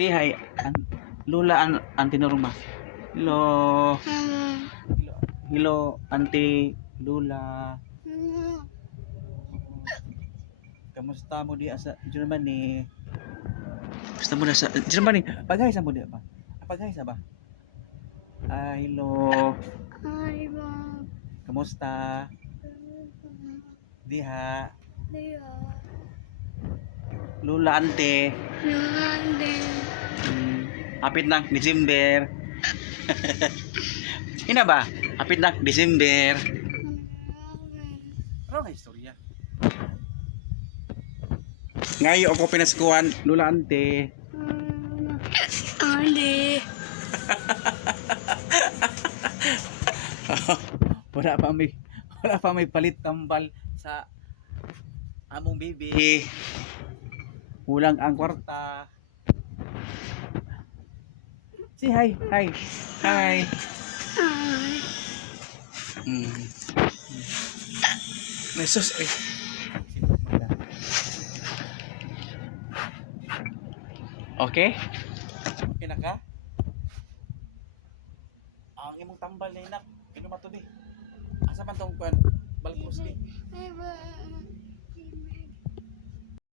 Say hi, Lola Auntie Norma. Hello. Hello, hello Auntie Lola. Kamusta mo di sa Germany? Kamusta mo na sa Germany? Paghay sa mo di ba? Paghay sa ba? Hello. Hi, Mom. Kamusta? Diha. Lola Ante. Yolande. Hapit na December. Ina ba? Hapit na December. Ano nga istorya? Ngayon ako pinaskuhan, Lola Ante. Ande. Wala pa may palit tambal sa among baby. Kulang ang kwarta. Si hi, hi. Hi. Hi. Jesus, ay. Okay? Okay na ka? Ang imong tambal na inak, ino matubi. Asa man tong kuan? Balkos di. Bye-bye.